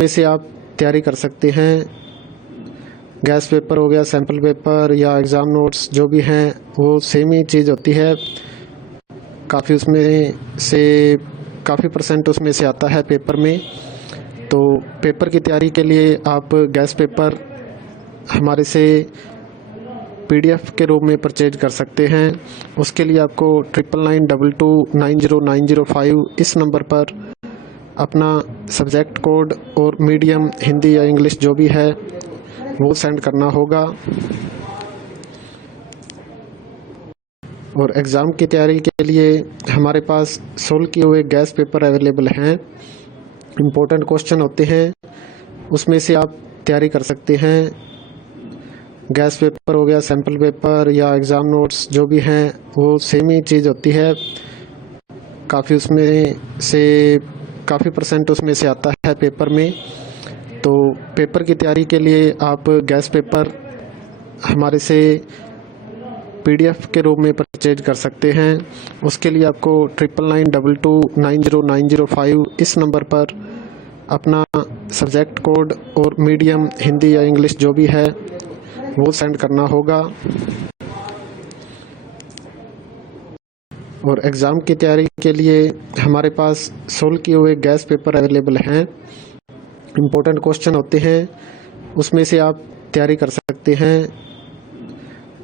उसमें से आप तैयारी कर सकते हैं। गैस पेपर हो गया, सैम्पल पेपर या एग्ज़ाम नोट्स जो भी हैं वो सेम ही चीज़ होती है। काफ़ी उसमें से काफ़ी परसेंट उसमें से आता है पेपर में। तो पेपर की तैयारी के लिए आप गैस पेपर हमारे से PDF के रूप में परचेज कर सकते हैं। उसके लिए आपको 9992290905 इस नंबर पर अपना सब्जेक्ट कोड और मीडियम हिंदी या इंग्लिश जो भी है वो सेंड करना होगा। और एग्ज़ाम की तैयारी के लिए हमारे पास सोल्व किए हुए गैस पेपर अवेलेबल हैं। इम्पोर्टेंट क्वेश्चन होते हैं, उसमें से आप तैयारी कर सकते हैं। गैस पेपर हो गया, सैम्पल पेपर या एग्ज़ाम नोट्स जो भी हैं वो सेम ही चीज़ होती है। काफ़ी उसमें से काफ़ी परसेंट उसमें से आता है पेपर में। तो पेपर की तैयारी के लिए आप गैस पेपर हमारे से PDF के रूप में परचेज कर सकते हैं। उसके लिए आपको 9992290905 इस नंबर पर अपना सब्जेक्ट कोड और मीडियम हिंदी या इंग्लिश जो भी है वो सेंड करना होगा। और एग्ज़ाम की तैयारी के लिए हमारे पास सोल्व किए हुए गैस पेपर अवेलेबल हैं। इम्पोर्टेंट क्वेश्चन होते हैं, उसमें से आप तैयारी कर सकते हैं।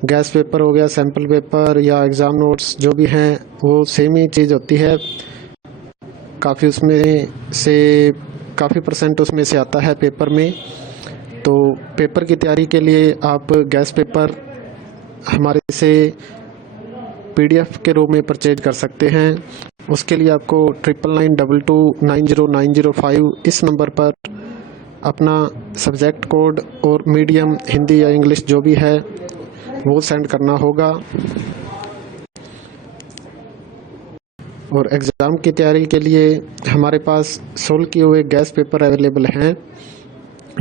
गैस पेपर हो गया, सैम्पल पेपर या एग्ज़ाम नोट्स जो भी हैं वो सेम ही चीज़ होती है। काफ़ी उसमें से काफ़ी परसेंट उसमें से आता है पेपर में। तो पेपर की तैयारी के लिए आप गैस पेपर हमारे से PDF के रूप में परचेज कर सकते हैं। उसके लिए आपको 9992290905 इस नंबर पर अपना सब्जेक्ट कोड और मीडियम हिंदी या इंग्लिश जो भी है वो सेंड करना होगा। और एग्ज़ाम की तैयारी के लिए हमारे पास सोल्व किए हुए गैस पेपर अवेलेबल हैं।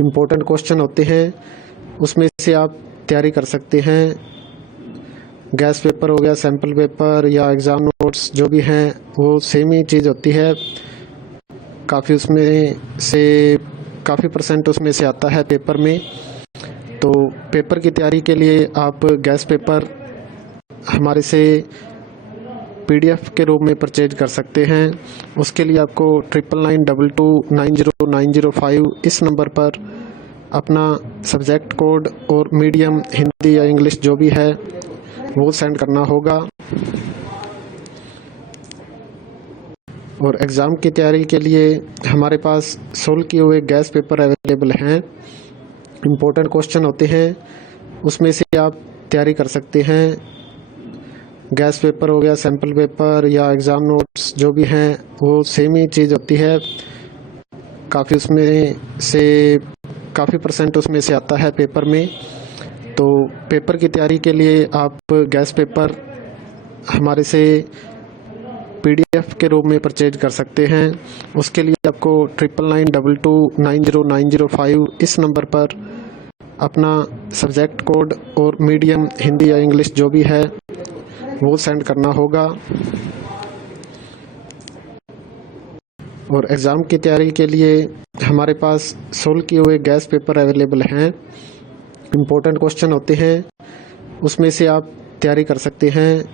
इम्पोर्टेंट क्वेश्चन होते हैं, उसमें से आप तैयारी कर सकते हैं। गैस पेपर हो गया, सैम्पल पेपर या एग्ज़ाम नोट्स जो भी हैं वो सेम ही चीज़ होती है। काफ़ी उसमें से काफ़ी परसेंट उसमें से आता है पेपर में। तो पेपर की तैयारी के लिए आप गैस पेपर हमारे से PDF के रूप में परचेज कर सकते हैं। उसके लिए आपको 9992290905 इस नंबर पर अपना सब्जेक्ट कोड और मीडियम हिंदी या इंग्लिश जो भी है वो सेंड करना होगा। और एग्ज़ाम की तैयारी के लिए हमारे पास सोल्व किए हुए गैस पेपर अवेलेबल हैं। इम्पोर्टेंट क्वेश्चन होते हैं, उसमें से आप तैयारी कर सकते हैं। गैस पेपर हो गया, सैम्पल पेपर या एग्ज़ाम नोट्स जो भी हैं वो सेम ही चीज़ होती है। काफ़ी उसमें से काफ़ी परसेंट उसमें से आता है पेपर में। तो पेपर की तैयारी के लिए आप गैस पेपर हमारे से PDF के रूप में परचेज कर सकते हैं। उसके लिए आपको 9992290905 इस नंबर पर अपना सब्जेक्ट कोड और मीडियम हिंदी या इंग्लिश जो भी है वो सेंड करना होगा। और एग्ज़ाम की तैयारी के लिए हमारे पास सोल्व किए हुए गैस पेपर अवेलेबल हैं। इम्पोर्टेंट क्वेश्चन होते हैं, उसमें से आप तैयारी कर सकते हैं।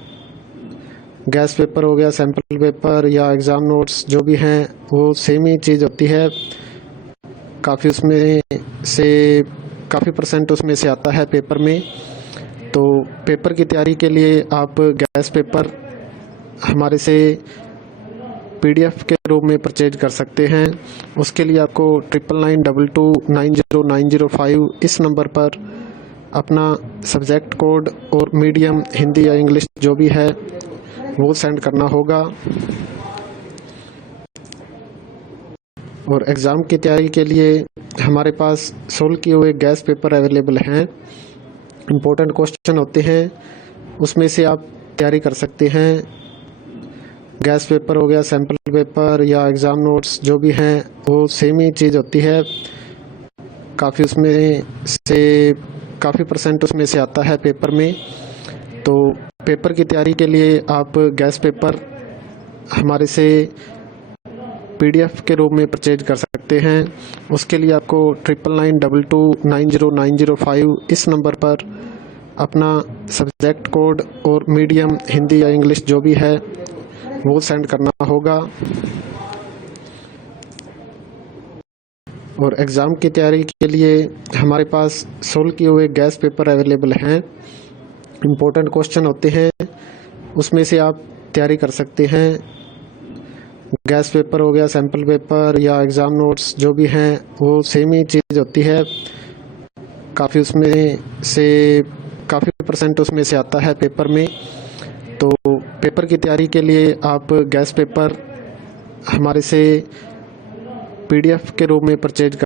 गैस पेपर हो गया, सैम्पल पेपर या एग्ज़ाम नोट्स जो भी हैं वो सेम ही चीज़ होती है। काफ़ी उसमें से काफ़ी परसेंट उसमें से आता है पेपर में। तो पेपर की तैयारी के लिए आप गैस पेपर हमारे से PDF के रूप में परचेज कर सकते हैं। उसके लिए आपको 9992290905 इस नंबर पर अपना सब्जेक्ट कोड और मीडियम हिंदी या इंग्लिश जो भी है वो सेंड करना होगा। और एग्ज़ाम की तैयारी के लिए हमारे पास सोल्व किए हुए गैस पेपर अवेलेबल हैं। इम्पोर्टेंट क्वेश्चन होते हैं, उसमें से आप तैयारी कर सकते हैं। गैस पेपर हो गया, सैम्पल पेपर या एग्ज़ाम नोट्स जो भी हैं वो सेम ही चीज़ होती है। काफ़ी उसमें से काफ़ी परसेंट उसमें से आता है पेपर में। तो पेपर की तैयारी के लिए आप गैस पेपर हमारे से PDF के रूप में परचेज कर सकते हैं। उसके लिए आपको 9992290905 इस नंबर पर अपना सब्जेक्ट कोड और मीडियम हिंदी या इंग्लिश जो भी है वो सेंड करना होगा। और एग्ज़ाम की तैयारी के लिए हमारे पास सोल्व किए हुए गैस पेपर अवेलेबल हैं। इम्पोर्टेंट क्वेश्चन होते हैं, उसमें से आप तैयारी कर सकते हैं। गैस पेपर हो गया, सैम्पल पेपर या एग्ज़ाम नोट्स जो भी हैं वो सेम ही चीज़ होती है। काफ़ी परसेंट उसमें से आता है पेपर में। तो पेपर की तैयारी के लिए आप गैस पेपर हमारे से PDF के रूप में परचेज